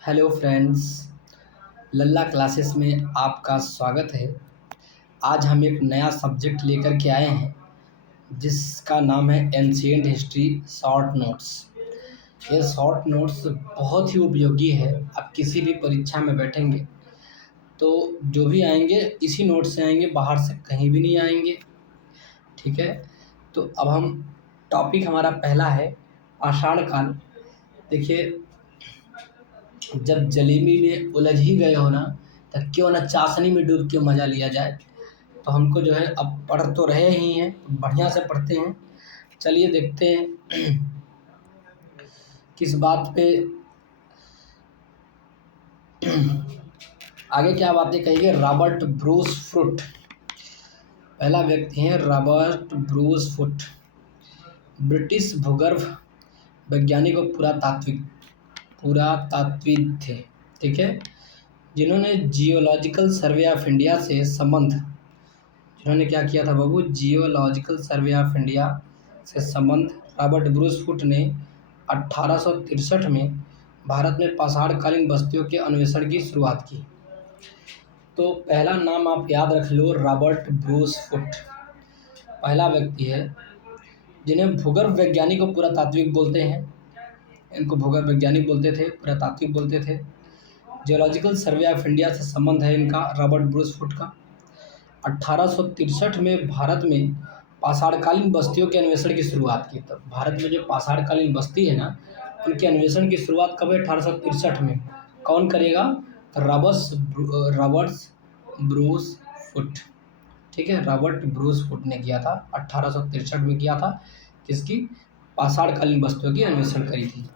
Hello friends, लल्ला classes में आपका स्वागत है। आज हम एक नया सब्जेक्ट लेकर के आए हैं जिसका नाम है एंशिएंट हिस्ट्री शॉर्ट नोट्स। ये शॉर्ट नोट्स बहुत ही उपयोगी है। आप किसी भी परीक्षा में बैठेंगे तो जो भी आएंगे इसी नोट से आएंगे, बाहर से कहीं भी नहीं आएंगे। ठीक है, तो अब हम टॉपिक हमारा पहला है पाषाण काल। देखिए, जब जलेबी में उलझ ही गए हो ना, तब क्यों ना चाशनी में डूब के मज़ा लिया जाए। तो हमको जो है, अब पढ़ तो रहे ही हैं, बढ़िया से पढ़ते हैं। चलिए देखते हैं किस बात पे आगे क्या बातें कही। रॉबर्ट ब्रूस फुट पहला व्यक्ति हैं। रॉबर्ट ब्रूस फुट ब्रिटिश भूगर्भ वैज्ञानिक और पुरातात्विक थे। ठीक है, जिन्होंने जियोलॉजिकल सर्वे ऑफ इंडिया से संबंध जिन्होंने क्या किया था बाबू, जियोलॉजिकल सर्वे ऑफ इंडिया से संबंध रॉबर्ट ब्रूस फुट ने 1863 में भारत में पाषाणकालीन बस्तियों के अन्वेषण की शुरुआत की। तो पहला नाम आप याद रख लो, रॉबर्ट ब्रूस फुट पहला व्यक्ति है जिन्हें भूगर्भ वैज्ञानिक और पुरातात्विक बोलते हैं। इनको भूगर्भ वैज्ञानिक बोलते थे, पुरातात्विक बोलते थे। जियोलॉजिकल सर्वे ऑफ इंडिया से संबंध है इनका, रॉबर्ट ब्रूस फुट का। 1863 में भारत में पाषाणकालीन बस्तियों के अन्वेषण की शुरुआत की। तब भारत में जो पाषाणकालीन बस्ती है ना, उनके अन्वेषण की शुरुआत कब है? 1863 में। कौन करेगा? Robert Bruce foot. ठीक है, रॉबर्ट ब्रूस फुट ने किया था, 1863 में किया था। किसकी? पाषाणकालीन बस्तियों की अन्वेषण करी थी।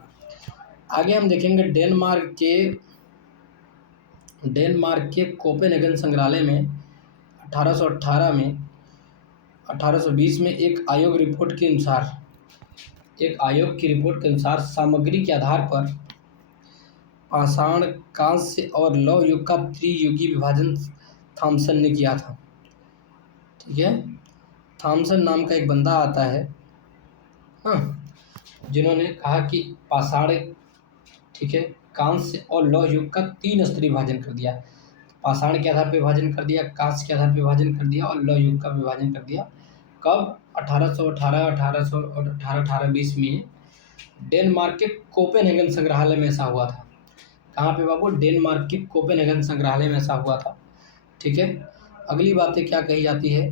आगे हम देखेंगे डेनमार्क के कोपेनहेगन संग्रहालय में 1820 में एक आयोग की रिपोर्ट के अनुसार सामग्री के आधार पर पाषाण, कांस्य और लौह युग का त्रियुगी विभाजन थॉमसन ने किया था। ठीक है, थॉमसन नाम का एक बंदा आता है, हाँ, जिन्होंने कहा कि पाषाण, ठीक है, कांस्य और लौह युग का 3 स्तरीय विभाजन कर दिया। पाषाण के आधार पर विभाजन कर दिया, कांस्य के आधार पर विभाजन कर दिया और लौह युग का विभाजन कर दिया। कब? 1820 में डेनमार्क के कोपेनहेगन संग्रहालय में ऐसा हुआ था। कहाँ पे बाबू? डेनमार्क के कोपेनहेगन संग्रहालय में ऐसा हुआ था। ठीक है, अगली बातें क्या कही जाती है।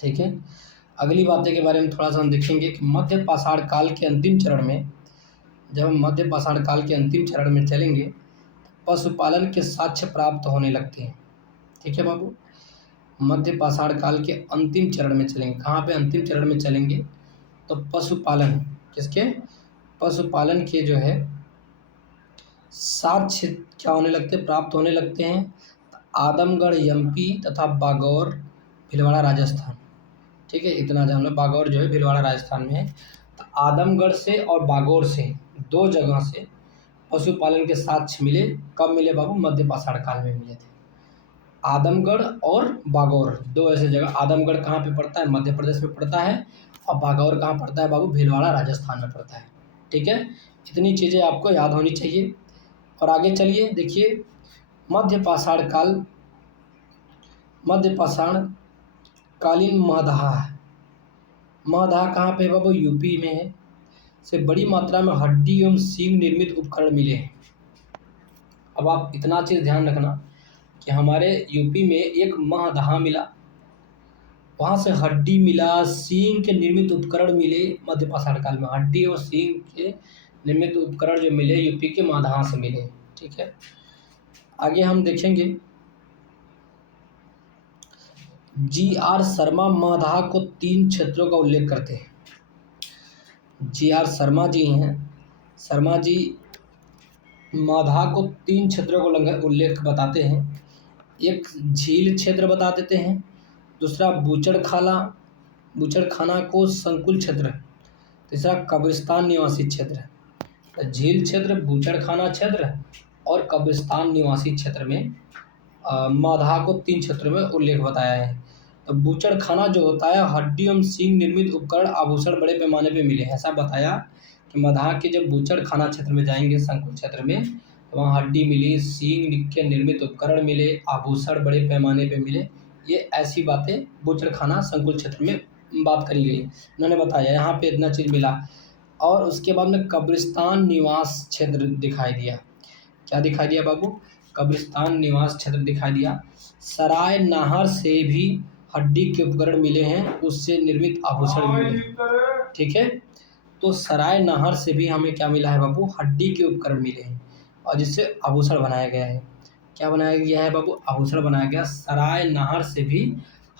ठीक है, अगली बातें के बारे में थोड़ा सा हम देखेंगे कि मध्य पाषाण काल के अंतिम चरण में, जब हम मध्य पाषाण काल के अंतिम चरण में चलेंगे, पशुपालन के साक्ष्य प्राप्त होने लगते हैं। ठीक है बाबू, मध्य पाषाण काल के अंतिम चरण में चलेंगे। कहाँ पे अंतिम चरण में चलेंगे? तो पशुपालन, किसके? पशुपालन के जो है साक्ष्य क्या होने लगते, प्राप्त होने लगते हैं। आदमगढ़ एमपी तथा बागौर भीलवाड़ा राजस्थान। ठीक है, इतना जान लो, बागौर जो है भीलवाड़ा राजस्थान में है। तो आदमगढ़ से और बागौर से, 2 जगह से पशुपालन के साक्ष्य मिले। कब मिले बाबू? मध्य पाषाण काल में मिले थे। आदमगढ़ और बागौर, 2 ऐसे जगह। आदमगढ़ कहाँ पे पड़ता है? मध्य प्रदेश में पड़ता है। और बागौर कहाँ पड़ता है बाबू? भीलवाड़ा राजस्थान में पड़ता है। ठीक है, इतनी चीज़ें आपको याद होनी चाहिए। और आगे चलिए, देखिए मध्य पाषाण कालीन महदाह कहाँ पे है बाबू? यूपी में है। से बड़ी मात्रा में हड्डी एवं सींग निर्मित उपकरण मिले हैं। अब आप इतना चीज़ ध्यान रखना कि हमारे यूपी में एक महदाह मिला, वहाँ से हड्डी मिला, सींग के निर्मित उपकरण मिले। मध्य पाषाण काल में हड्डी और सींग के निर्मित उपकरण जो मिले, यूपी के महदाह से मिले। ठीक है, आगे हम देखेंगे जी.आर. शर्मा महदाह को 3 क्षेत्रों का उल्लेख करते हैं। जी.आर. शर्मा जी हैं, शर्मा जी महदाह को 3 क्षेत्रों को उल्लेख बताते हैं। एक झील क्षेत्र बता देते हैं, दूसरा बूचड़खाना को संकुल क्षेत्र, तीसरा कब्रिस्तान निवासी क्षेत्र। झील क्षेत्र, बूचड़खाना क्षेत्र और कब्रिस्तान निवासी क्षेत्र में महदाह को 3 क्षेत्रों में उल्लेख बताया है। तो बूचड़खाना जो होता है, हड्डी एवं सींग निर्मित उपकरण, आभूषण बड़े पैमाने पे मिले हैं। ऐसा बताया कि मगधा के जब बूचड़ खाना क्षेत्र में जाएंगे, संकुल क्षेत्र में, तो वहाँ हड्डी मिली, सींग के निर्मित उपकरण मिले, आभूषण बड़े पैमाने पे मिले। ये ऐसी बातें बूचड़ खाना संकुल क्षेत्र में बात करी गई। उन्होंने बताया यहाँ पे इतना चीज़ मिला। और उसके बाद में कब्रिस्तान निवास क्षेत्र दिखाई दिया। क्या दिखाई दिया बाबू? कब्रिस्तान निवास क्षेत्र दिखाई दिया। सराय नाहर से भी हड्डी के उपकरण मिले हैं, उससे निर्मित आभूषण भी मिले। ठीक है, तो सराय नाहर से भी हमें क्या मिला है बाबू? हड्डी के उपकरण मिले हैं और जिससे आभूषण बनाया गया है। क्या बनाया गया है बाबू? आभूषण बनाया गया। सराय नाहर से भी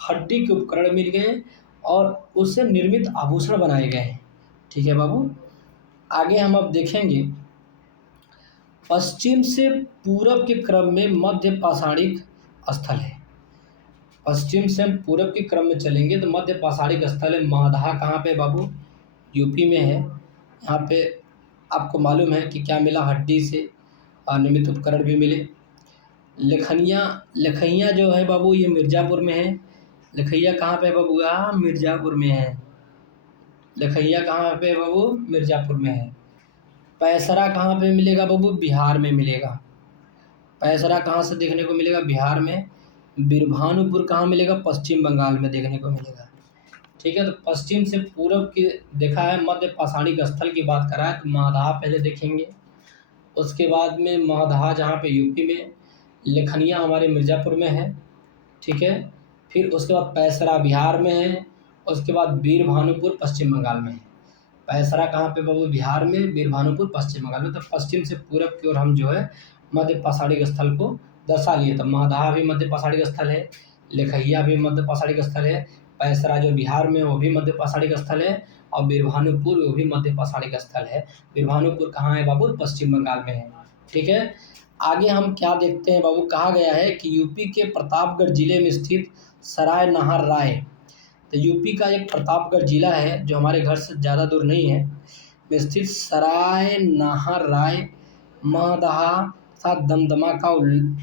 हड्डी के उपकरण मिल गए और उससे निर्मित आभूषण बनाए गए हैं। ठीक है बाबू, आगे हम अब देखेंगे पश्चिम से पूरब के क्रम में मध्य पाषाणिक स्थल है। पश्चिम से हम पूरब के क्रम में चलेंगे तो मध्य पाषाणिक स्थल है। मगधा कहाँ पे बाबू? यूपी में है। यहाँ पे आपको मालूम है कि क्या मिला? हड्डी से निर्मित उपकरण भी मिले। लखैया जो है बाबू ये मिर्ज़ापुर में है। लखैया कहाँ पे है बाबू? यहाँ मिर्ज़ापुर में है। लखैया कहाँ पे है बाबू? मिर्ज़ापुर में है। पैसरा कहाँ पे मिलेगा बाबू? बिहार में मिलेगा। पैसरा कहाँ से देखने को मिलेगा? बिहार में। बीरभानुपुर कहाँ मिलेगा? पश्चिम बंगाल में देखने को मिलेगा। ठीक है, तो पश्चिम से पूरब की देखा है, मध्य पाषाणिक स्थल की बात करा है तो मगधा पहले देखेंगे। उसके बाद में मगधा जहाँ पे यूपी में, लखनिया हमारे मिर्ज़ापुर में है। ठीक है, फिर उसके बाद पैसरा बिहार में है। उसके बाद बीरभानुपुर पश्चिम बंगाल में है। पैसरा कहाँ पे बाबू? बिहार में। बीरभानुपुर पश्चिम बंगाल में। तो पश्चिम से पूरब की ओर हम जो है मध्य पाषाणिक स्थल को दर्शा लिए। तो मगधा भी मध्य पाषाणिक स्थल है, लखैया भी मध्य पाषाणिक स्थल है, पैसरा जो बिहार में वो भी मध्य पाषाणिक स्थल है, और बीरभानुपुर वो भी मध्य पाषाणिक स्थल है। बीरभानुपुर कहाँ है बाबू? पश्चिम बंगाल में है। ठीक है, आगे हम क्या देखते हैं बाबू? कहा गया है कि यूपी के प्रतापगढ़ जिले में स्थित सराय नाहर राय, तो यूपी का एक प्रतापगढ़ जिला है जो हमारे घर से ज़्यादा दूर नहीं है, में स्थित सराय नाहर राय मगधा तथा दमदमा का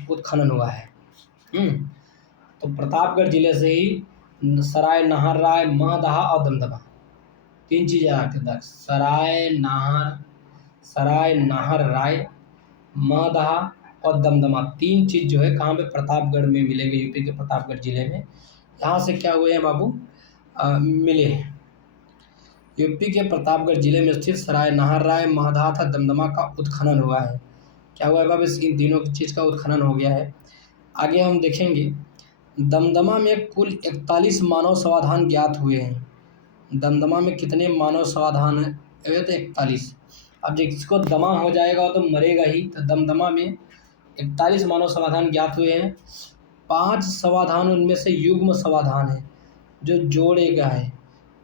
उत्खनन हुआ है। तो प्रतापगढ़ जिले से ही सराय नाहर राय, मगधा और दमदमा, तीन चीज़ें आते हैं। सराय नाहर राय, मगधा और दमदमा, तीन चीज़ जो है कहाँ पे? प्रतापगढ़ में मिलेंगे, यूपी के प्रतापगढ़ जिले में। यहाँ से क्या हुए हैं बाबू? मिले हैं। यूपी के प्रतापगढ़ जिले में स्थित सराय नाहर राय, मगधा तथा दमदमा का उत्खनन हुआ है। क्या हुआ है बाबू? इन तीनों चीज़ का उत्खनन हो गया है। आगे हम देखेंगे दमदमा में कुल 41 मानव समाधान ज्ञात हुए हैं। दमदमा में कितने मानव समाधान है? तो 41। अब जिसको दमा हो जाएगा तो मरेगा ही। तो दमदमा में 41 मानव समाधान ज्ञात हुए हैं। 5 समाधान उनमें से युग्म समाधान है, जो जोड़ेगा है।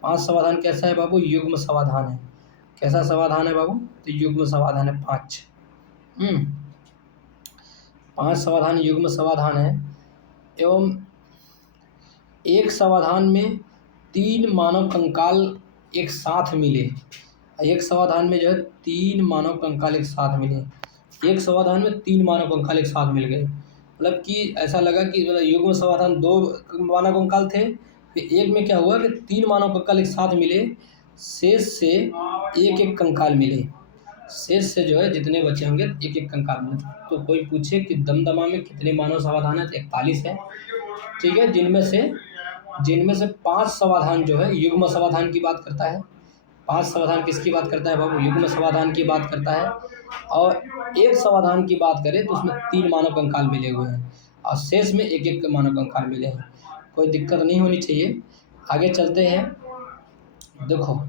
5 समाधान कैसा है बाबू? युग्म समाधान है। कैसा समाधान है बाबू? तो युग्म समाधान है 5। 5 समाधान युग्म समाधान है। एवं एक समाधान में 3 मानव कंकाल एक साथ मिले। एक समाधान में जो है 3 मानव कंकाल एक साथ मिले। एक समाधान में 3 मानव कंकाल एक साथ मिल गए। मतलब कि ऐसा लगा कि मतलब युग्म समाधान 2 मानव कंकाल थे, फिर एक में क्या हुआ कि 3 मानव कंकाल एक साथ मिले, शेष से एक एक कंकाल मिले। शेष से जो है जितने बचे होंगे एक एक कंकाल मिले। तो कोई पूछे कि दमदमा में कितने मानव समाधान है? तो 41 है। ठीक है, जिनमें से 5 समाधान जो है युग्म समाधान की बात करता है। 5 समाधान किसकी बात करता है बाबू? युग्म समाधान की बात करता है। और एक समाधान की बात करें तो उसमें 3 मानव कंकाल मिले हुए हैं और शेष में एक एक मानव कंकाल मिले हैं। कोई दिक्कत नहीं होनी चाहिए। आगे चलते हैं। देखो,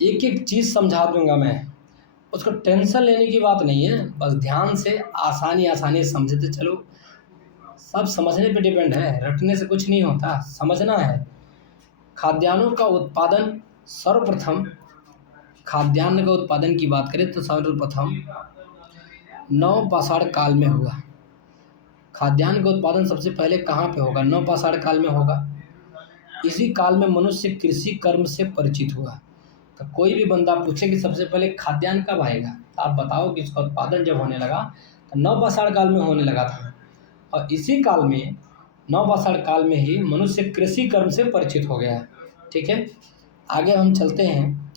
एक एक चीज़ समझा दूंगा मैं, उसको टेंशन लेने की बात नहीं है, बस ध्यान से आसानी समझते चलो। सब समझने पे डिपेंड है, रटने से कुछ नहीं होता, समझना है। खाद्यान्नों का उत्पादन सर्वप्रथम, खाद्यान्न का उत्पादन की बात करें तो सर्वप्रथम नवपाषाण काल में हुआ। खाद्यान्न का उत्पादन सबसे पहले कहाँ पे होगा? नवपाषाण काल में होगा। इसी काल में मनुष्य कृषि कर्म से परिचित हुआ। तो कोई भी बंदा पूछे कि सबसे पहले खाद्यान्न कब आएगा, तो आप बताओ कि इसका उत्पादन जब होने लगा तो नवपाषाण काल में होने लगा था। और इसी काल में, नवपाषाण काल में ही मनुष्य कृषि कर्म से परिचित हो गया। ठीक है, आगे हम चलते हैं।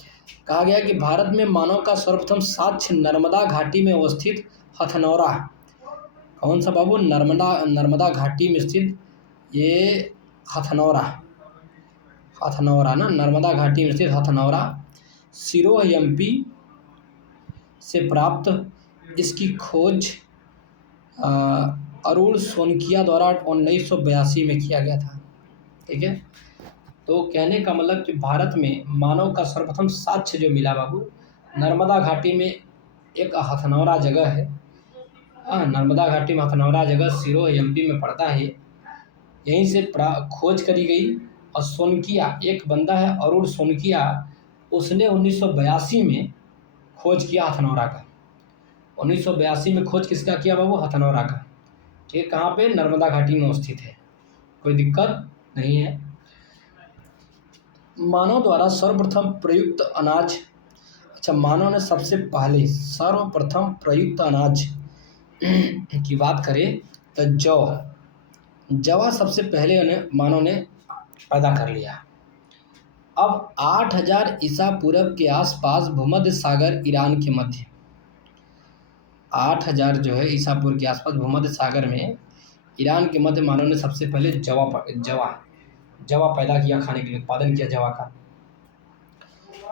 कहा गया कि भारत में मानव का सर्वप्रथम साक्ष्य नर्मदा घाटी में अवस्थित हथनौरा, कौन सा बाबू, नर्मदा घाटी में स्थित ये हथनौरा, हथनौरा ना, नर्मदा घाटी में स्थित हथनौरा सिरोह एमपी से प्राप्त। इसकी खोज अरुण सोनकिया द्वारा 1982 में किया गया था। ठीक है, तो कहने का मतलब कि भारत में मानव का सर्वप्रथम साक्ष्य जो मिला बाबू, नर्मदा घाटी में एक हथनौरा जगह है। नर्मदा घाटी में हथनौरा जगह सिरोह एमपी में पड़ता है। यहीं से खोज करी गई। और सोनकिया, एक बंदा है अरुण सोनकिया, उसने 1982 में खोज किया हथनौरा का। 1982 में खोज किसका किया बाबू, हथनौरा का। ठीक, कहाँ पे, नर्मदा घाटी में स्थित है, कोई दिक्कत नहीं है। मानव द्वारा सर्वप्रथम प्रयुक्त अनाज, अच्छा, मानव ने सबसे पहले सर्वप्रथम प्रयुक्त अनाज की बात करें तो जवा सबसे पहले मानव ने पैदा कर लिया। अब 8000 ईसा पूर्व के आसपास भूमध्य सागर ईरान के मध्य, 8000 जो है ईसा पूर्व के आसपास भूमध्य सागर में ईरान के मध्य मानव ने सबसे पहले जवा पैदा किया, खाने के लिए उत्पादन किया जवा का।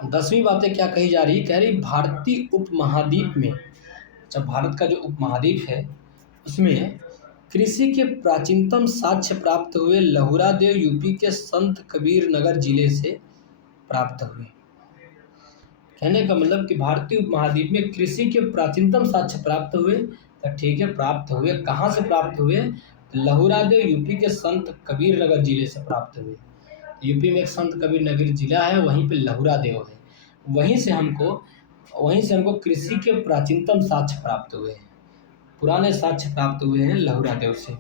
10वीं बातें क्या कही जा रही, कह रही भारतीय उपमहाद्वीप में, अच्छा, भारत का जो उपमहाद्वीप है उसमें कृषि के प्राचीनतम साक्ष्य प्राप्त हुए लहुरा देव यूपी के संत कबीर नगर जिले से प्राप्त हुए। कहने का मतलब कि भारतीय उपमहाद्वीप में कृषि के प्राचीनतम साक्ष्य प्राप्त हुए। तो ठीक है, प्राप्त हुए, कहाँ से प्राप्त हुए, लहुरा देव यूपी के संत कबीर नगर जिले से प्राप्त हुए। यूपी में एक संत कबीर नगर जिला है, वहीं पे लहुरा देव है, वहीं से हमको कृषि के प्राचीनतम साक्ष्य प्राप्त हुए हैं, पुराने साक्ष्य प्राप्त हुए हैं लहुरा देव से।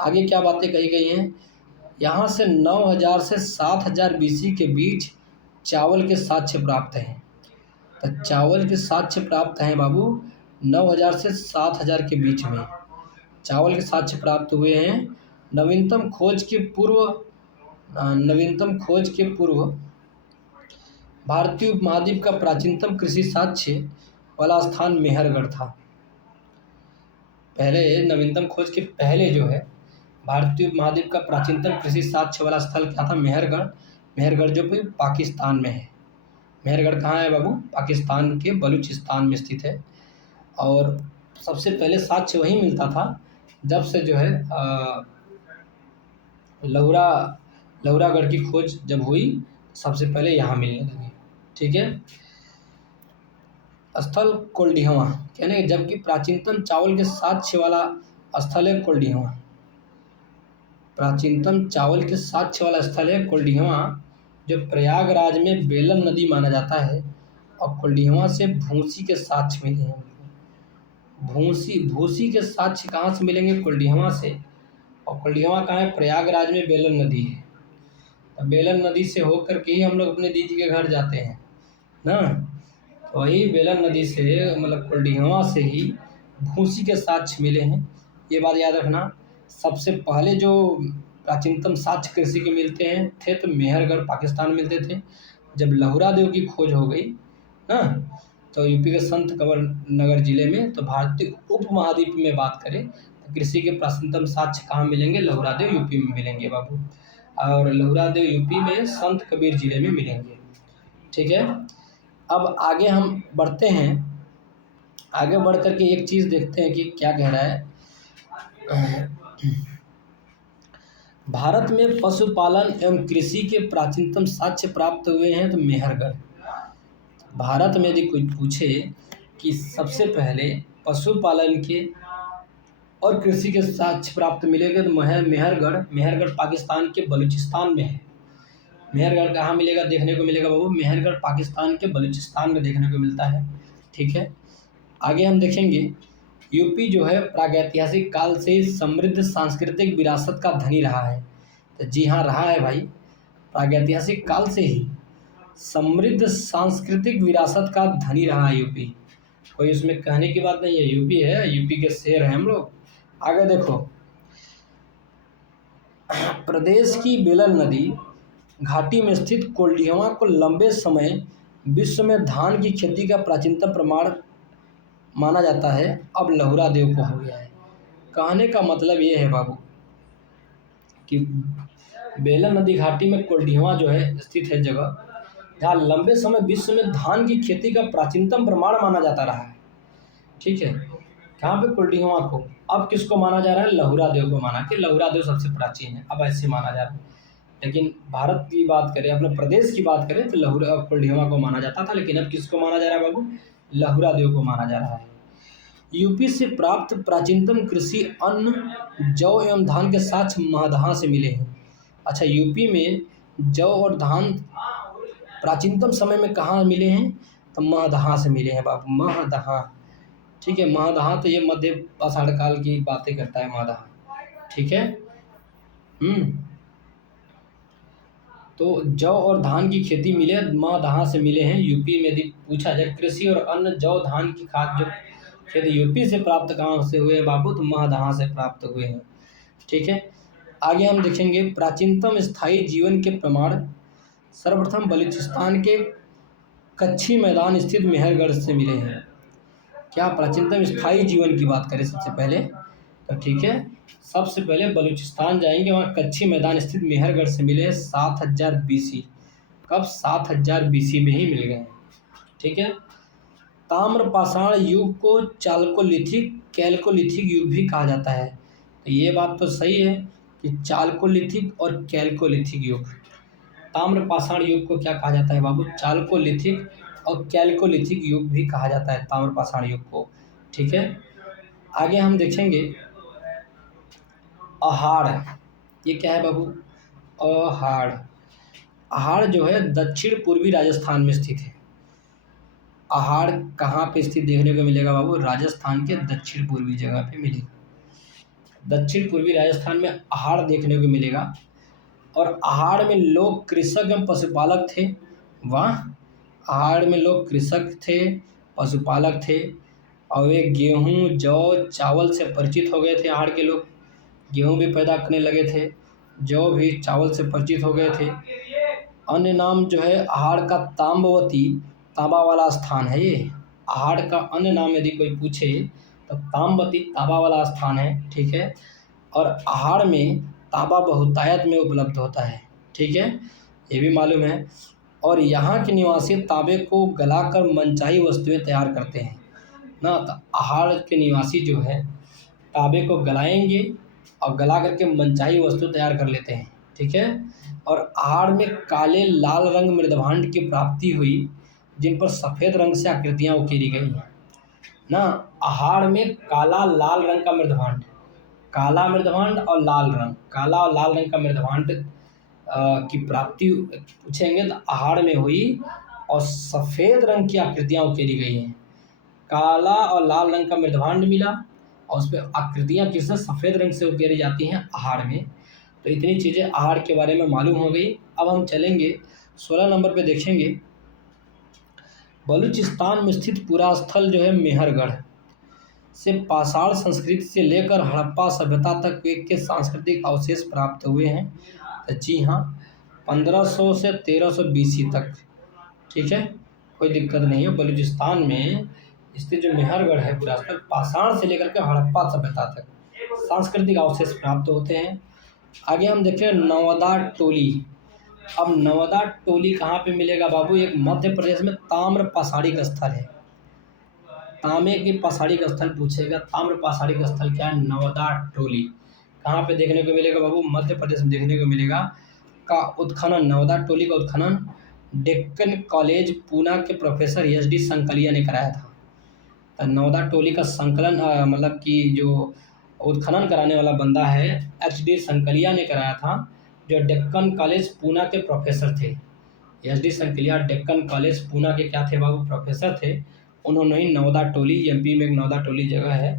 आगे क्या बातें कही गई हैं, यहाँ से 9000 से 7000 बीसी के बीच चावल के साक्ष्य प्राप्त हैं। तो चावल के साक्ष्य प्राप्त हैं बाबू 9000 से 7000 के बीच में चावल के साक्ष्य प्राप्त हुए हैं। नवीनतम खोज के पूर्व भारतीय उपमहाद्वीप का प्राचीनतम कृषि साक्ष्य वाला स्थान मेहरगढ़ था। पहले, नवीनतम खोज के पहले जो है भारतीय उपमहाद्वीप का प्राचीनतम कृषि साक्ष्य वाला स्थल क्या था, मेहरगढ़। मेहरगढ़ जो कि पाकिस्तान में है। मेहरगढ़ कहाँ है बाबू, पाकिस्तान के बलूचिस्तान में स्थित है। और सबसे पहले साक्ष्य वहीं मिलता था जब से जो है लहुरागढ़ की खोज जब हुई, सबसे पहले यहाँ मिलने लगी। ठीक है, स्थल कोल्डिहवा, यानी जबकि प्राचीनतम चावल के साक्ष्य वाला स्थल है कोल्डिहवा। प्राचीनतम चावल के साक्ष्य वाला स्थल है कोल्डिहवा, जो प्रयागराज में बेलन नदी माना जाता है। और कोल्डिहवा से भूसी के साक्ष्य मिले हैं। भूसी के साक्ष्य कहाँ से मिलेंगे, कोल्डिहवा से। और कोल्डिहवा कहाँ है, प्रयागराज में बेलन नदी है। तो बेलन नदी से होकर के ही हम लोग अपने दीदी के घर जाते हैं ना, तो वही बेलन नदी से, मतलब कोल्डिहवा से ही भूसी के साक्ष्य मिले हैं। ये बात याद रखना। सबसे पहले जो प्राचीनतम साक्ष्य कृषि के मिलते हैं थे तो मेहरगढ़ पाकिस्तान मिलते थे। जब लहुरा देव की खोज हो गई ना, तो यूपी के संत कबीर नगर जिले में, तो भारतीय उपमहाद्वीप में बात करें तो कृषि के प्राचीनतम साक्ष्य कहाँ मिलेंगे, लहुरा देव यूपी में मिलेंगे बाबू। और लहुरा देव यूपी में, संत कबीर जिले में मिलेंगे। ठीक है, अब आगे हम बढ़ते हैं। आगे बढ़ करके एक चीज़ देखते हैं कि क्या कह रहा है। भारत में पशुपालन एवं कृषि के प्राचीनतम साक्ष्य प्राप्त हुए हैं तो मेहरगढ़। भारत में यदि कोई पूछे कि सबसे पहले पशुपालन के और कृषि के साक्ष्य प्राप्त मिलेंगे तो मेहरगढ़ पाकिस्तान के बलूचिस्तान में है। मेहरगढ़ कहाँ मिलेगा, देखने को मिलेगा बाबू, मेहरगढ़ पाकिस्तान के बलूचिस्तान में देखने को मिलता है। ठीक है, आगे हम देखेंगे यूपी जो है प्रागैतिहासिक काल से ही समृद्ध सांस्कृतिक विरासत का धनी रहा है। तो जी हाँ, रहा है भाई, प्रागैतिहासिक काल से ही समृद्ध सांस्कृतिक विरासत का धनी रहा है यूपी। कोई उसमें कहने की बात नहीं है, यूपी है, यूपी के शेर हैं हम लोग। आगे देखो, प्रदेश की बेलन नदी घाटी में स्थित कोल्डिहवा को लंबे समय विश्व में धान की खेती का प्राचीनतम प्रमाण माना जाता है अब लहुरा देव को हो गया है। कहने का मतलब ये है बाबू कि बेलन नदी घाटी में कोल्डिहवा जो है स्थित है जगह, जहाँ लंबे समय विश्व में धान की खेती का प्राचीनतम प्रमाण माना जाता रहा है। ठीक है, कहाँ पे? कोल्डिहवा को। अब किसको माना जा रहा है? लहुरा देव को माना कि लहुरा देव सबसे प्राचीन है, अब ऐसे माना जा रहा है। लेकिन भारत की बात करें, अपने प्रदेश की बात करें तो लहुरा कोल्डिहवा को माना जाता था, लेकिन अब किसको माना जा रहा है बाबू? लहुरा देव को माना जा रहा है। यूपी से प्राप्त प्राचीनतम कृषि अन्न जौ एवं धान के साक्ष्य महदहा से मिले हैं। अच्छा, यूपी में जौ और धान प्राचीनतम समय में कहाँ मिले हैं? तो महदहा से मिले हैं बाबू, महदहा। ठीक है, महदहा तो ये मध्य आषाढ़ काल की बातें करता है महदहा। ठीक है। तो जौ और धान की खेती मिले महदहा से मिले हैं यूपी में। यदि पूछा जाए कृषि और अन्न जौ धान की खाद जो खेती यूपी से प्राप्त कहाँ से हुए हैं बाबू? तो महदहा से प्राप्त हुए हैं। ठीक है, आगे हम देखेंगे प्राचीनतम स्थायी जीवन के प्रमाण सर्वप्रथम बलूचिस्तान के कच्छी मैदान स्थित मेहरगढ़ से मिले हैं। क्या प्राचीनतम स्थायी जीवन की बात करें सबसे पहले तो ठीक है, सबसे पहले बलूचिस्तान जाएंगे, वहाँ कच्छी मैदान स्थित मेहरगढ़ से मिले 7000 BC। कब? 7000 BC में ही मिल गए। ठीक है, ताम्रपाषाण युग को चालकोलिथिक कैल्कोलिथिक युग भी कहा जाता है। तो ये बात तो सही है कि चालकोलिथिक और कैल्कोलिथिक युग। ताम्रपाषाण युग को क्या कहा जाता है बाबू? चालकोलिथिक और कैल्कोलिथिक युग भी कहा जाता है ताम्रपाषाण युग को। ठीक है, आगे हम देखेंगे अहाड़। ये क्या है बाबू? अहाड़। अहाड़ जो है दक्षिण पूर्वी राजस्थान में स्थित है। अहाड़ कहाँ पे स्थित देखने को मिलेगा बाबू? राजस्थान के दक्षिण पूर्वी जगह पे मिलेगा। दक्षिण पूर्वी राजस्थान में अहाड़ देखने को मिलेगा। और अहाड़ में लोग कृषक एवं पशुपालक थे। वाह, अहाड़ में लोग कृषक थे, पशुपालक थे, और वे गेहूँ जौ चावल से परिचित हो गए थे। अहाड़ के लोग गेहूँ भी पैदा करने लगे थे, जौ भी चावल से परिचित हो गए थे। अन्य नाम जो है अहाड़ का ताम्बवती, तांबा वाला स्थान है ये। अहाड़ का अन्य नाम यदि कोई पूछे तो ताम्बवती तांबा वाला स्थान है। ठीक है, और अहाड़ में तांबा बहुतायत में उपलब्ध होता है। ठीक है, ये भी मालूम है। और यहाँ के निवासी तांबे को गलाकर मनचाही वस्तुएं तैयार करते हैं ना। तो अहाड़ के निवासी जो है तांबे को गलाएंगे और गला करके मनचाही वस्तु तैयार कर लेते हैं। ठीक है, और अहाड़ में काले लाल रंग मृदभांड की प्राप्ति हुई, जिन पर सफ़ेद रंग से आकृतियाँ उकेरी गई हैं ना। अहाड़ में काला लाल रंग का मृदभांड, काला मृदभांड और लाल रंग, काला और लाल रंग का मृदभांड की प्राप्ति पूछेंगे तो अहाड़ में हुई, और सफ़ेद रंग की आकृतियाँ उकेरी गई हैं। काला और लाल रंग का मृदभांड मिला और उस पर आकृतियाँ किससे? सफ़ेद रंग से उकेरी जाती हैं अहाड़ में। तो इतनी चीज़ें अहाड़ के बारे में मालूम हो गई। अब हम चलेंगे 16 नंबर पे देखेंगे बलूचिस्तान में स्थित पुरास्थल जो है मेहरगढ़ से पाषाण संस्कृति से लेकर हड़प्पा सभ्यता तक के सांस्कृतिक अवशेष प्राप्त हुए हैं। तो जी हाँ, 1500 से 1300 BC तक। ठीक है, कोई दिक्कत नहीं है। बलूचिस्तान में स्थित जो मेहरगढ़ है पुरास्थल, पाषाण से लेकर के हड़प्पा सभ्यता तक सांस्कृतिक अवशेष प्राप्त होते हैं। आगे हम देखें नवदा टोली। अब नवदा टोली कहाँ पे मिलेगा बाबू? एक मध्य प्रदेश में ताम्र पाषाणिक स्थल है। तांबे के पाषाणिक स्थल पूछेगा, ताम्र पाषाणिक स्थल क्या है? नवदा टोली। कहाँ पे देखने को मिलेगा बाबू? मध्य प्रदेश में देखने को मिलेगा। का उत्खनन, नवदा टोली का उत्खनन डेक्कन कॉलेज पूना के प्रोफेसर SD संकलिया ने कराया था। तो नवदा टोली का संकलन मतलब कि जो उत्खनन कराने वाला बंदा है HD संकलिया ने कराया था, जो डेक्कन कॉलेज पूना के प्रोफेसर थे। SD संकलिया डेक्कन कॉलेज पूना के क्या थे बाबू? प्रोफेसर थे। उन्होंने ही नवदा टोली, MP में एक नवदा टोली जगह है,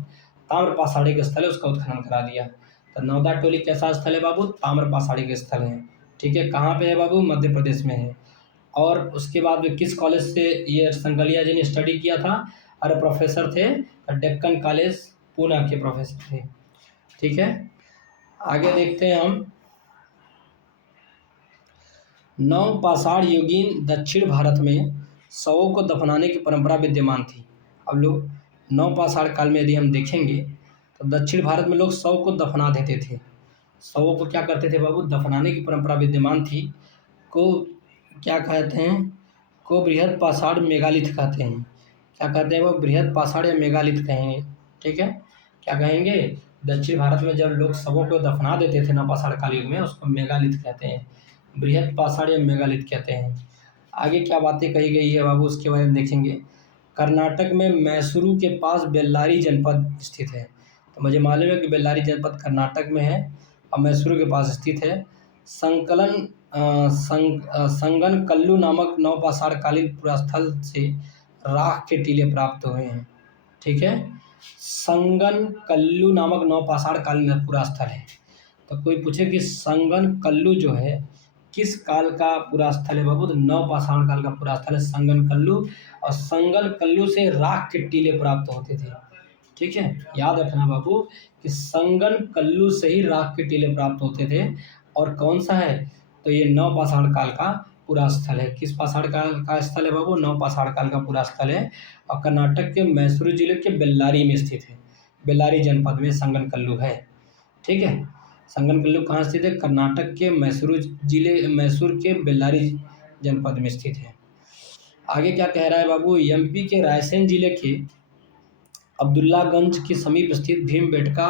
ताम्र पाषाणिक स्थल है, उसका उत्खनन करा दिया। तो नवदा टोली कैसा स्थल है बाबू? ताम्र पाषाणिक स्थल है। ठीक है, कहाँ पे है बाबू? मध्य प्रदेश में है। और उसके बाद में किस कॉलेज से ये संकलिया जी ने स्टडी किया था? अरे प्रोफेसर थे, डेक्कन कॉलेज पूना के प्रोफेसर थे। ठीक है, आगे देखते हैं हम नवपाषाण युगीन दक्षिण भारत में शवों को दफनाने की परंपरा विद्यमान थी। अब लोग नवपाषाण काल में यदि हम देखेंगे तो दक्षिण भारत में लोग शव को दफना देते थे। शवों को क्या करते थे बाबू, दफनाने की परंपरा विद्यमान थी। को क्या कहते हैं, को बृहद पाषाण मेगालिथ कहते हैं। क्या कहते हैं वो, बृहद पाषाण या मेगालिथ कहेंगे। ठीक है, क्या कहेंगे, दक्षिण भारत में जब लोग शवों को दफना देते थे नवपाषाण काल युग में, उसको मेगालिथ कहते हैं, बृहद पाषाण या मेगालिथ कहते हैं। आगे क्या बातें कही गई है बाबू, उसके बारे में देखेंगे। कर्नाटक में मैसूरू के पास बेल्लारी जनपद स्थित है। तो मुझे मालूम है कि बेल्लारी जनपद कर्नाटक में है और मैसूरू के पास स्थित है। संगन कल्लू नामक नवपाषाण कालीन पुरास्थल से राख के टीले प्राप्त हुए हैं। ठीक है, संगन कल्लू नामक नवपाषाण कालीन पुरास्थल है। तो कोई पूछे कि संगन कल्लू जो है किस काल का पुरास्थल है बाबू, तो नवपाषाण काल का पुरास्थल है संगन कल्लू। और संगन कल्लू से राख के टीले प्राप्त होते थे। ठीक है, याद रखना बाबू कि संगन कल्लू से ही राख के टीले प्राप्त होते थे। और कौन सा है, तो ये नवपाषाण काल का पूरा स्थल है। किस पाषाण काल का स्थल है बाबू, नवपाषाण काल का पूरा स्थल है। और कर्नाटक के मैसूरू जिले के बेल्लारी में स्थित है। बेल्लारी जनपद में संगन कल्लू है। ठीक है, संगन कल्लू कहाँ स्थित है, कर्नाटक के मैसूर के बेल्लारी जनपद में स्थित है। आगे क्या कह रहा है बाबू, एमपी के रायसेन जिले के अब्दुल्लागंज के समीप स्थित भीमबेटका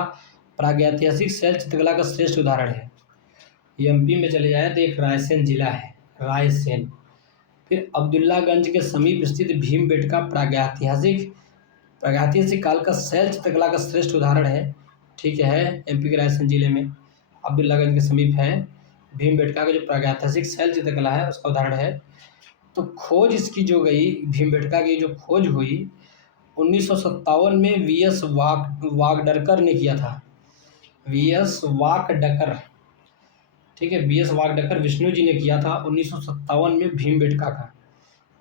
प्रागैतिहासिक शैल चित्रकला का श्रेष्ठ उदाहरण है। एमपी में चले जाए तो एक रायसेन जिला है, रायसेन। फिर अब्दुल्लागंज के समीप स्थित भीमबेटका प्रागैतिहासिक काल का शैल चित्रकला का श्रेष्ठ उदाहरण है। ठीक है, एमपी के रायसेन जिले में अब्दुल्लागंज के समीप है। भीमबेटका का जो प्रागैतिहासिक शैल चित्रकला है उसका उदाहरण है। तो खोज इसकी जो गई, भीमबेटका की जो खोज हुई 1957 में वीएस वागडकर ने किया था। वीएस वागडकर, ठीक है, वीएस वागडकर विष्णु जी ने किया था 1957 में भीमबेटका का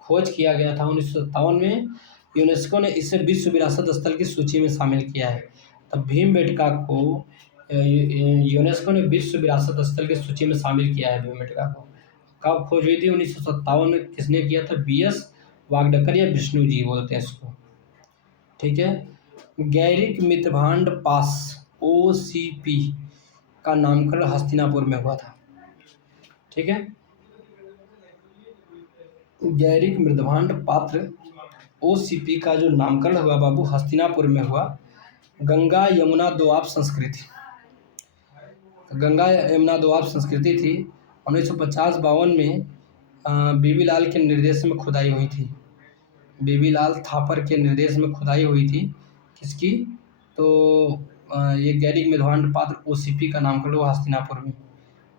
खोज किया गया था 1957 में। यूनेस्को ने इसे विश्व विरासत स्थल की सूची में शामिल किया है। तब भीमबेटका को यूनेस्को ने विश्व विरासत स्थल की सूची में शामिल किया है। भीमबेटका को कब खोज हुई थी, 1957 में। किसने किया था, वीएस वागडकर या विष्णु जी बोलते हैं इसको। ठीक है, गैरिक मृतभांड पास ओसीपी का नामकरण हस्तिनापुर में हुआ था। ठीक है, गैरिक मृतभांड पात्र ओसीपी का जो नामकरण हुआ बाबू हस्तिनापुर में हुआ। गंगा यमुना दोआब संस्कृति, गंगा यमुना दोआब संस्कृति थी। 1950-52 में बीबी लाल के निर्देश में खुदाई हुई थी। बीबी लाल थापर के निर्देश में खुदाई हुई थी। किसकी, तो ये गैरिक मृतभांड पात्र ओसीपी का नामकरण हुआ हस्तिनापुर में।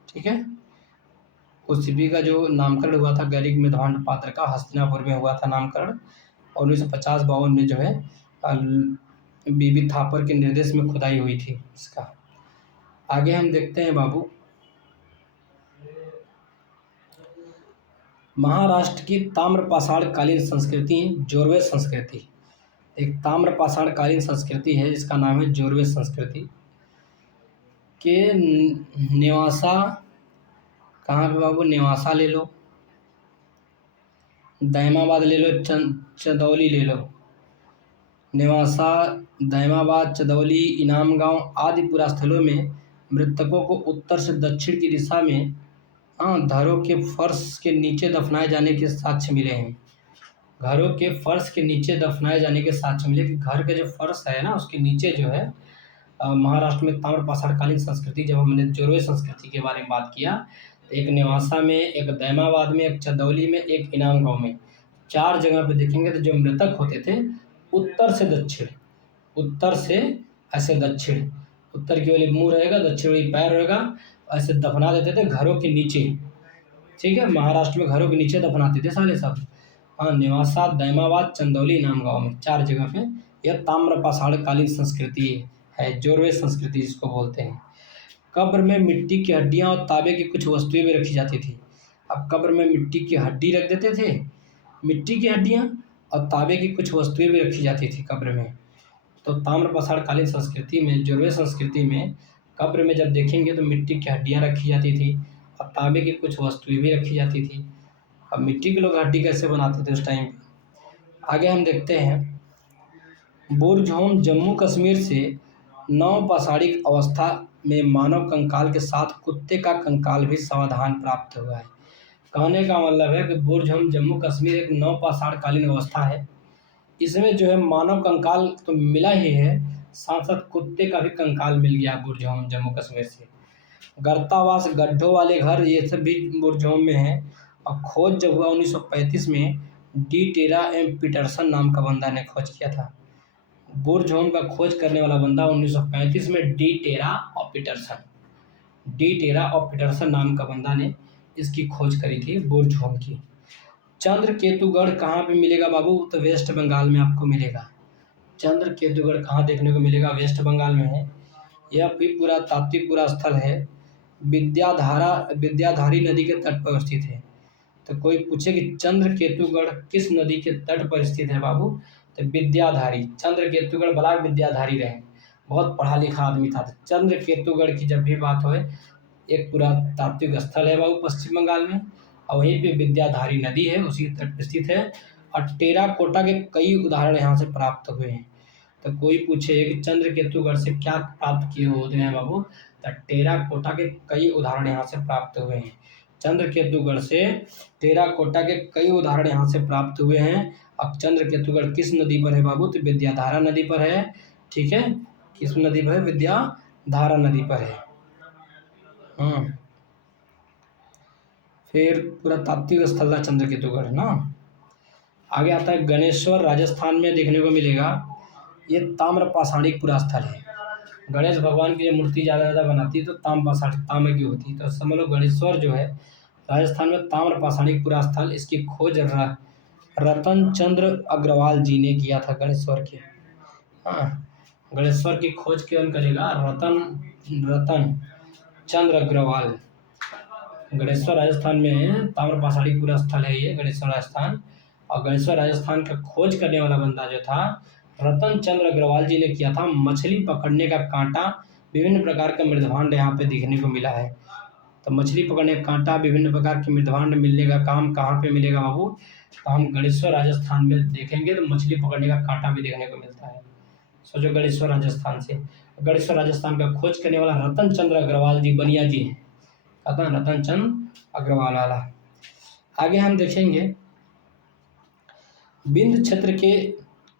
ठीक है, ओसीपी का जो नामकरण हुआ था गैरिक मृतभांड पात्र का हस्तिनापुर में हुआ था नामकरण। 1950-52 में जो है बीबी थापर के निर्देश में खुदाई हुई थी इसका। आगे हम देखते हैं बाबू, महाराष्ट्र की ताम्रपाषाण कालीन संस्कृति जोरवे संस्कृति। एक ताम्रपाषाण कालीन संस्कृति है जिसका नाम है जोरवे संस्कृति के नेवासा। कहाँ पे बाबू, नेवासा ले लो, दैमाबाद ले लो, चंदौली ले लो। नेवासा, दैमाबाद, चंदौली, इनाम गांव आदि पुरास्थलों में मृतकों को उत्तर से दक्षिण की दिशा में घरों के फर्श के नीचे दफनाए जाने के साक्ष्य मिले हैं। घरों के फर्श के नीचे दफनाए जाने के साक्ष्य मिले कि घर का जो फर्श है ना उसके नीचे जो है महाराष्ट्र में ताम्रपाषाण कालीन संस्कृति, जब हमने जोरवे संस्कृति के बारे में बात किया, तो एक नेवासा में, एक दैमाबाद में, एक चंदौली में, एक इनाम गांव में, 4 जगह पे देखेंगे तो जो मृतक होते थे उत्तर से दक्षिण, उत्तर से ऐसे दक्षिण, उत्तर की ओर मुंह रहेगा, दक्षिण ओर पैर रहेगा, ऐसे दफना देते थे घरों के नीचे। ठीक है, महाराष्ट्र में घरों के नीचे दफनाते थे साले सब। हाँ, नेवासा, दैमाबाद, चंदौली, इनाम गांव में 4 जगह पे यह ताम्रपाषाण कालीन संस्कृति है, जोरवे संस्कृति जिसको बोलते हैं। कब्र में मिट्टी की हड्डियां और तांबे की कुछ वस्तुएं भी रखी जाती थी। अब कब्र में मिट्टी की हड्डी रख देते थे, मिट्टी की हड्डियां और तांबे की कुछ वस्तुएं भी रखी जाती थी कब्र में। तो ताम्रपाषाण कालीन संस्कृति में, जोरवे संस्कृति में कब्र में जब देखेंगे तो मिट्टी की हड्डियां रखी जाती थी और तांबे की कुछ वस्तुएं भी रखी जाती थी। अब मिट्टी के लोग हड्डी कैसे बनाते थे उस टाइम पे। आगे हम देखते हैं, बुरज़ोम जम्मू कश्मीर से नवपाषाणिक अवस्था में मानव कंकाल के साथ कुत्ते का कंकाल भी समाधान प्राप्त हुआ है। कहने का मतलब है कि बुरज़ोम जम्मू कश्मीर एक नवपाषाणकालीन अवस्था है। इसमें जो है मानव कंकाल तो मिला ही है, साथ साथ कुत्ते का भी कंकाल मिल गया बुरज़ोम जम्मू कश्मीर से। गर्तावास, गड्ढों वाले घर, ये सब भी बुरज़ोम में है। और खोज जब हुआ 1935 में, डी टेरा एम पीटरसन नाम का बंदा ने खोज किया था। बुरज़ोम का खोज करने वाला बंदा 1935 में डी टेरा और पीटरसन नाम का बंदा ने इसकी खोज करी थी बुरज़ोम की। चंद्रकेतुगढ़ कहाँ पे मिलेगा बाबू? तो वेस्ट बंगाल में आपको मिलेगा। चंद्रकेतुगढ़ कहाँ देखने को मिलेगा? वेस्ट बंगाल में है। यह भी पुरातात्विक पूरा स्थल है, विद्याधारी नदी के तट पर स्थित है। तो कोई पूछे कि चंद्रकेतुगढ़ किस नदी के तट पर स्थित है बाबू? तो विद्याधारी। चंद्रकेतुगढ़ ब्लॉक विद्याधारी रहे, बहुत पढ़ा लिखा आदमी था। तो चंद्रकेतुगढ़ की जब भी बात हो, एक पुरातात्विक स्थल है बाबू पश्चिम बंगाल में, और वहीं पे विद्याधारी नदी है, उसी तट पर स्थित है। और टेराकोटा के कई उदाहरण यहाँ से प्राप्त हुए हैं। तो कोई पूछे कि चंद्रकेतुगढ़ से क्या प्राप्त किए होते हैं बाबू? तो टेराकोटा के कई उदाहरण यहाँ से प्राप्त हुए हैं। चंद्रकेतुगढ़ से टेराकोटा के कई उदाहरण यहाँ से प्राप्त हुए हैं। अब चंद्रकेतुगढ़ किस नदी पर है बाबू? तो विद्याधारा नदी पर है। ठीक है, किस नदी पर है? विद्याधारा नदी पर है। फिर पुरातात्विक स्थल था चंद्रकेतुगढ़ ना। आगे आता है गणेश्वर, राजस्थान में देखने को मिलेगा। ये ताम्रपाषाणिक पूरा स्थल है। गणेश भगवान की मूर्ति ज़्यादा बनाती है तो तांबे की होती है। तो समझ लो गणेश्वर जो है राजस्थान में ताम्रपाषाणिक पूरा स्थल, इसकी खोज रतन चंद्र अग्रवाल जी ने किया था गणेश्वर के। हाँ, गणेश्वर की खोज कौन करेगा? रतन चंद्र अग्रवाल। गणेश्वर राजस्थान में है, ताम्रपाषाणिक पूरा स्थल है ये गणेश्वर राजस्थान। और गणेश्वर राजस्थान का खोज करने वाला बंदा जो था रतन चंद्र अग्रवाल जी ने किया था। मछली पकड़ने का कांटा, विभिन्न प्रकार का मृदभांड यहाँ पे देखने को मिला है। तो मछली पकड़ने का कांटा, विभिन्न प्रकार के मृदभांड मिलने का काम कहाँ पे मिलेगा बाबू? तो हम गणेश्वर राजस्थान में देखेंगे तो मछली पकड़ने का कांटा भी देखने को मिलता है। सोचो गणेश्वर राजस्थान से। गणेश्वर राजस्थान का खोज करने वाला रतन चंद्र अग्रवाल जी बनिया जी हैं। कहता है रतन चंद्र अग्रवाल वाला। आगे हम देखेंगे विंध्य क्षेत्र के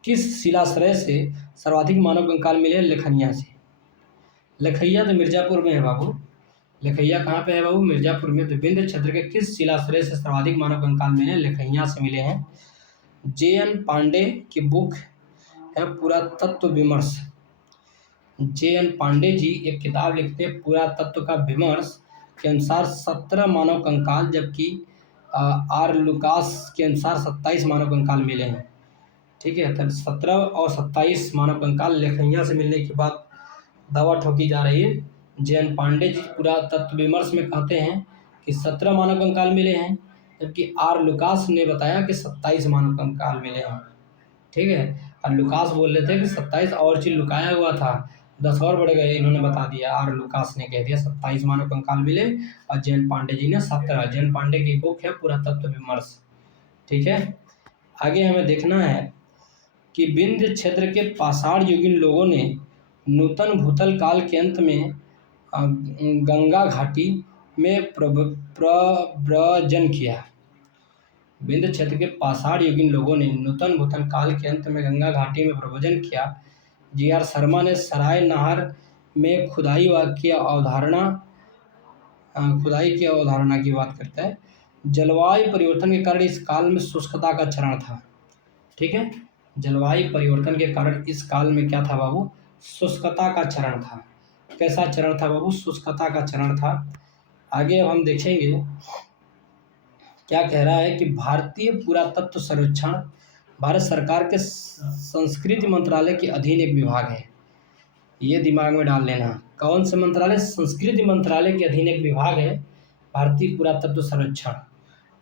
किस शिलाश्रय से सर्वाधिक मानव कंकाल मिले? लखनिया से। लखैया तो मिर्जापुर में है बाबू। लखैया कहाँ पे है बाबू? मिर्जापुर में। तो विंध्य क्षेत्र के किस शिलाश्रय से सर्वाधिक मानव कंकाल मिले? लखैया से मिले हैं। जे.एन. पांडे की बुक है पुरातत्व विमर्श। जे.एन. पांडे जी एक किताब लिखते हैं पुरातत्व का विमर्श, के अनुसार 17 मानव कंकाल, जबकि आर लुकास के अनुसार 27 मानव कंकाल मिले हैं। ठीक है, तब 17 और 27 मानव कंकाल लखैया से मिलने के बाद दावा ठोकी जा रही है। जे.एन. पांडे जी पुरातत्व विमर्श में कहते हैं कि 17 मानव कंकाल मिले हैं, जबकि आर लुकास ने बताया कि 27 मानव कंकाल मिले हैं। ठीक है, और लुकास बोल रहे थे कि 27 और चीज लुकाया हुआ था, 10 और बढ़ गए, इन्होंने बता दिया। आर लुकास ने कह दिया 27 मानव कंकाल मिले और जे.एन. पांडे जी ने 17। जे.एन. पांडे की बुक है पुरातत्व विमर्श। ठीक है, आगे हमें देखना है कि विंध्य क्षेत्र के पाषाण युगीन लोगों ने नूतन भूतल काल के अंत में गंगा घाटी में प्रव्रजन किया। विंध्य क्षेत्र के पाषाण युगीन लोगों ने नूतन भूतल काल के अंत में गंगा घाटी में प्रव्रजन किया। जी.आर. शर्मा ने सराय नहर में खुदाई की अवधारणा की बात करता है। जलवायु परिवर्तन के कारण इस काल में शुष्कता का चरण था। ठीक है, जलवायु परिवर्तन के कारण इस काल में क्या था बाबू? शुष्कता का चरण था। कैसा चरण था बाबू? शुष्कता का चरण था। आगे अब हम देखेंगे क्या कह रहा है कि भारतीय पुरातत्व सर्वेक्षण भारत सरकार के संस्कृति मंत्रालय के अधीन एक विभाग है। ये दिमाग में डाल लेना। कौन से मंत्रालय? संस्कृति मंत्रालय के अधीन एक विभाग है भारतीय पुरातत्व सर्वेक्षण।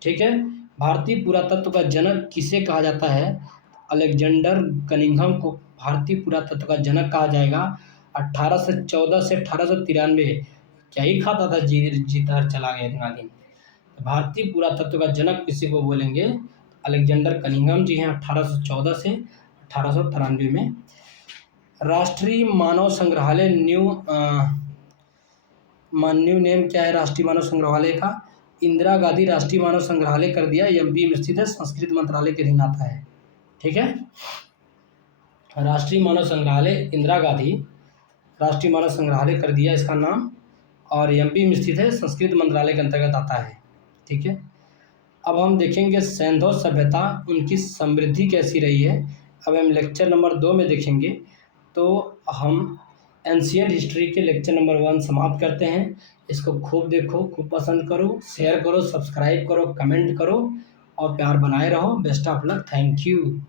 ठीक है, भारतीय पुरातत्व का जनक किसे कहा जाता है? अलेक्जेंडर कनिंघम को भारतीय पुरातत्व का जनक कहा जाएगा। 1814 से 1893 क्या ही खाता था, जीता चला गया इतना दिन। भारतीय पुरातत्व का जनक किसी को बोलेंगे? अलेक्जेंडर कनिंघम जी हैं 1814 से 1893 में। राष्ट्रीय मानव संग्रहालय न्यू नेम क्या है राष्ट्रीय मानव संग्रहालय का? इंदिरा गांधी राष्ट्रीय मानव संग्रहालय कर दिया, एमपी में स्थित है, संस्कृत मंत्रालय के अधीन आता है। ठीक है, राष्ट्रीय मानव संग्रहालय इंदिरा गांधी राष्ट्रीय मानव संग्रहालय कर दिया इसका नाम, और एमपी में स्थित है, संस्कृत मंत्रालय के अंतर्गत आता है। ठीक है, अब हम देखेंगे सैंधव सभ्यता, उनकी समृद्धि कैसी रही है। अब हम लेक्चर नंबर 2 में देखेंगे, तो हम एंशियंट हिस्ट्री के लेक्चर नंबर 1 समाप्त करते हैं। इसको खूब देखो, खूब पसंद करो, शेयर करो, सब्सक्राइब करो, कमेंट करो और प्यार बनाए रहो। Best of luck, thank you.